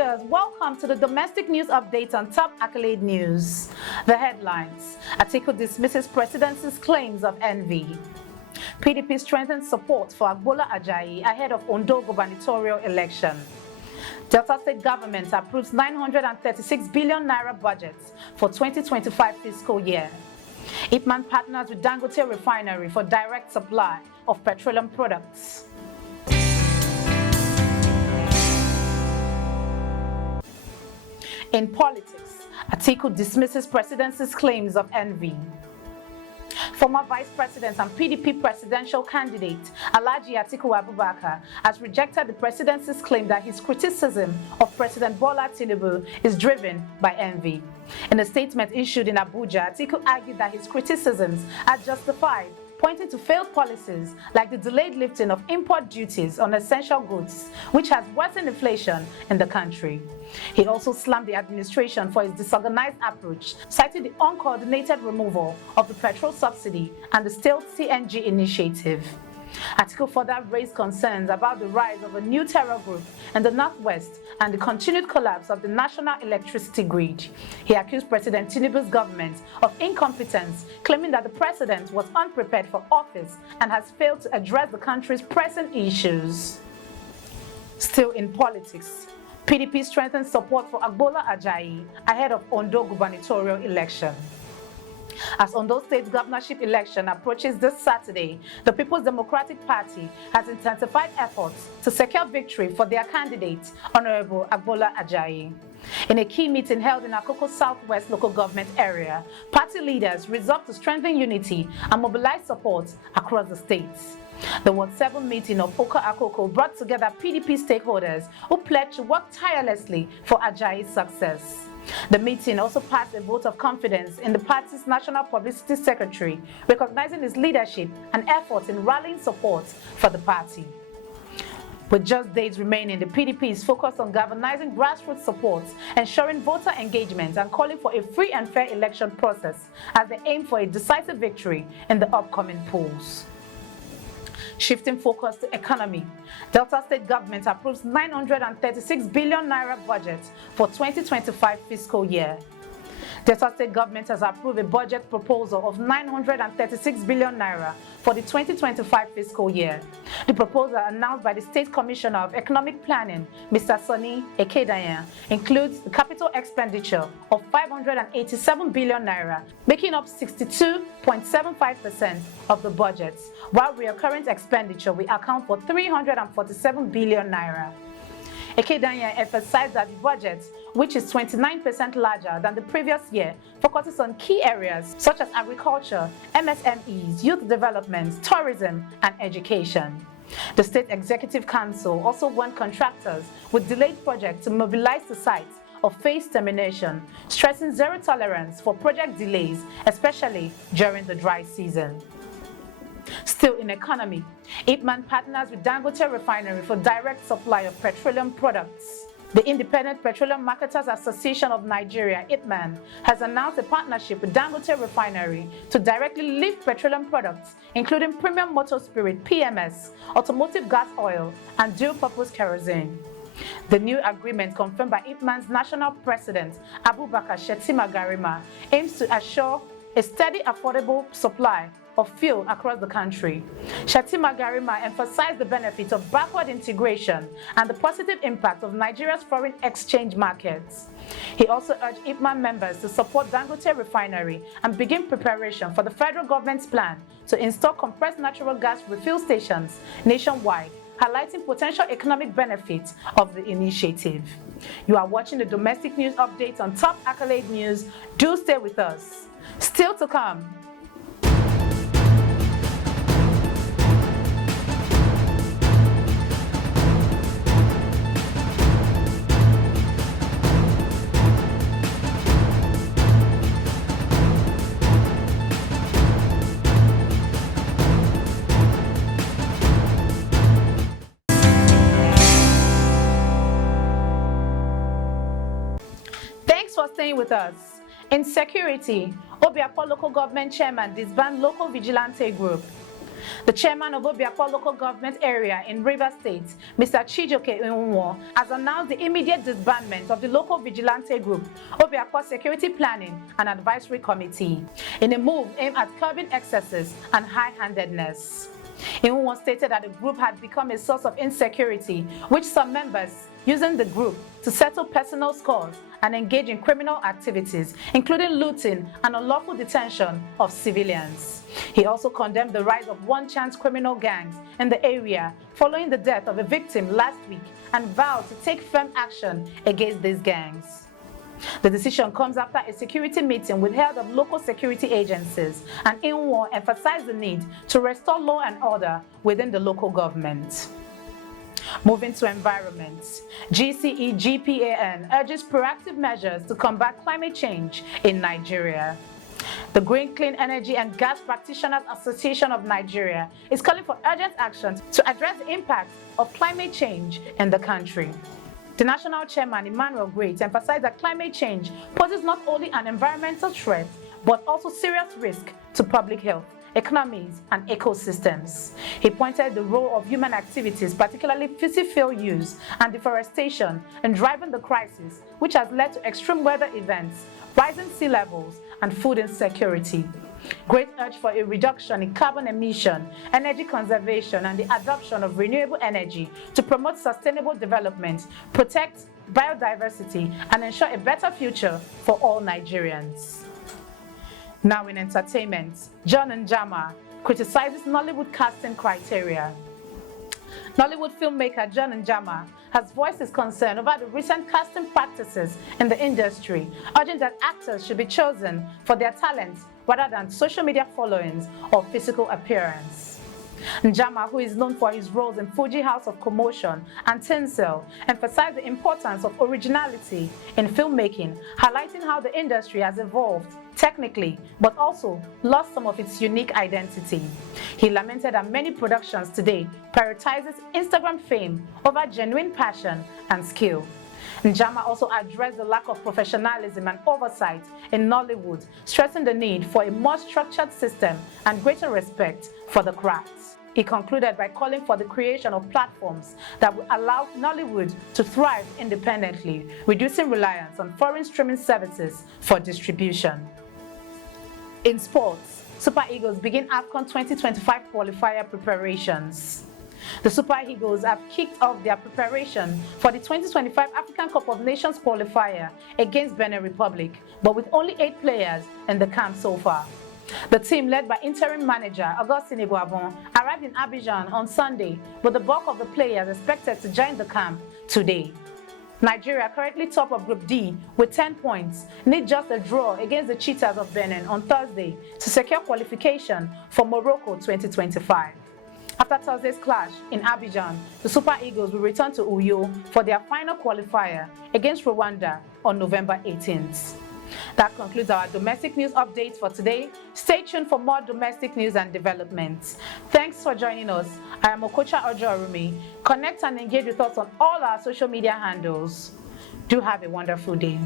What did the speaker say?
viewers, welcome to the domestic news update on Top Accolade News. The headlines: Atiku dismisses Presidency's claims of envy. PDP strengthens support for Agboola Ajayi ahead of Ondo gubernatorial election. Delta State government approves 936 billion naira budget for 2025 fiscal year. Ipman partners with Dangote Refinery for direct supply of petroleum products. In politics, Atiku dismisses Presidency's claims of envy. Former Vice President and PDP presidential candidate Atiku Abubakar has rejected the Presidency's claim that his criticism of President Bola Tinubu is driven by envy. In a statement issued in Abuja, Atiku argued that his criticisms are justified, pointing to failed policies like the delayed lifting of import duties on essential goods, which has worsened inflation in the country. He also slammed the administration for its disorganized approach, citing the uncoordinated removal of the petrol subsidy and the stale CNG initiative. Atiku further raised concerns about the rise of a new terror group in the northwest and the continued collapse of the national electricity grid. He accused President Tinubu's government of incompetence, claiming that the president was unprepared for office and has failed to address the country's pressing issues. Still in politics, PDP strengthens support for Akpor LGA ahead of Ondo gubernatorial election. As Ondo State governorship election approaches this Saturday, the People's Democratic Party has intensified efforts to secure victory for their candidate, Honorable Agbola Ajayi. In a key meeting held in Akoko Southwest local government area, party leaders resolved to strengthen unity and mobilize support across the states. The Ward 7 meeting of Oka Akoko brought together PDP stakeholders who pledged to work tirelessly for Ajayi's success. The meeting also passed a vote of confidence in the party's National Publicity Secretary, recognizing his leadership and efforts in rallying support for the party. With just days remaining, the PDP is focused on galvanizing grassroots support, ensuring voter engagement, and calling for a free and fair election process as they aim for a decisive victory in the upcoming polls. Shifting focus to economy, Delta State government approves 936 billion naira budget for 2025 fiscal year. Delta State government has approved a budget proposal of 936 billion naira for the 2025 fiscal year. The proposal announced by the State Commissioner of Economic Planning, Mr. Sonny Ekedayan, includes the capital expenditure of 587 billion naira, making up 62.75% of the budget, while recurrent expenditure will account for 347 billion naira. Ekedayan emphasized that the budget, which is 29% larger than the previous year, focuses on key areas such as agriculture, MSMEs, youth development, tourism, and education. The State Executive Council also warned contractors with delayed projects to mobilize the sites of phased termination, stressing zero tolerance for project delays, especially during the dry season. Still in economy, Ipman partners with Dangote Refinery for direct supply of petroleum products. The Independent Petroleum Marketers Association of Nigeria, IPMAN, has announced a partnership with Dangote Refinery to directly lift petroleum products, including premium motor spirit (PMS), automotive gas oil, and dual-purpose kerosene. The new agreement, confirmed by IPMAN's National President Abubakar Garima, aims to assure a steady, affordable supply of fuel across the country. Garima emphasized the benefits of backward integration and the positive impact of Nigeria's foreign exchange markets. He also urged IPMAN members to support Dangote Refinery and begin preparation for the federal government's plan to install compressed natural gas refill stations nationwide, highlighting potential economic benefits of the initiative. You are watching the domestic news update on Top Accolade News. Do stay with us. Still to come. Thanks for staying with us. In security, Obio local government chairman disband local vigilante group. The chairman of Obio local government area in Rivers State, Mr. Chijioke Ihunwo, has announced the immediate disbandment of the local vigilante group, Obio Security Planning and Advisory Committee, in a move aimed at curbing excesses and high-handedness. Ihunwo stated that the group had become a source of insecurity, which some members using the group to settle personal scores and engage in criminal activities, including looting and unlawful detention of civilians. He also condemned the rise of one-chance criminal gangs in the area following the death of a victim last week and vowed to take firm action against these gangs. The decision comes after a security meeting with head of local security agencies, and Ihunwo emphasized the need to restore law and order within the local government. Moving to environment, GCE-GPAN urges proactive measures to combat climate change in Nigeria. The Green Clean Energy and Gas Practitioners Association of Nigeria is calling for urgent action to address the impact of climate change in the country. The national chairman, Emmanuel Great, emphasized that climate change poses not only an environmental threat, but also serious risk to public health, economies, and ecosystems. He pointed the role of human activities, particularly fossil fuel use and deforestation, in driving the crisis, which has led to extreme weather events, rising sea levels, and food insecurity. Great urge for a reduction in carbon emission, energy conservation, and the adoption of renewable energy to promote sustainable development, protect biodiversity, and ensure a better future for all Nigerians. Now in entertainment, John Njama criticizes Nollywood casting criteria. Nollywood filmmaker John Njama has voiced his concern over the recent casting practices in the industry, urging that actors should be chosen for their talents rather than social media followings or physical appearance. Njama, who is known for his roles in Fuji House of Commotion and Tinsel, emphasized the importance of originality in filmmaking, highlighting how the industry has evolved technically, but also lost some of its unique identity. He lamented that many productions today prioritizes Instagram fame over genuine passion and skill. Njama also addressed the lack of professionalism and oversight in Nollywood, stressing the need for a more structured system and greater respect for the craft. He concluded by calling for the creation of platforms that will allow Nollywood to thrive independently, reducing reliance on foreign streaming services for distribution. In sports, Super Eagles begin AFCON 2025 qualifier preparations. The Super Eagles have kicked off their preparation for the 2025 African Cup of Nations qualifier against Benin Republic, but with only 8 players in the camp so far. The team, led by interim manager Augustine Iguabon, arrived in Abidjan on Sunday, with the bulk of the players expected to join the camp today. Nigeria, currently top of Group D with 10 points, need just a draw against the Cheetahs of Benin on Thursday to secure qualification for Morocco 2025. After Thursday's clash in Abidjan, the Super Eagles will return to Uyo for their final qualifier against Rwanda on November 18th. That concludes our domestic news updates for today. Stay tuned for more domestic news and developments. Thanks for joining us. I am Okocha Ojo-Arumi. Connect and engage with us on all our social media handles. Do have a wonderful day.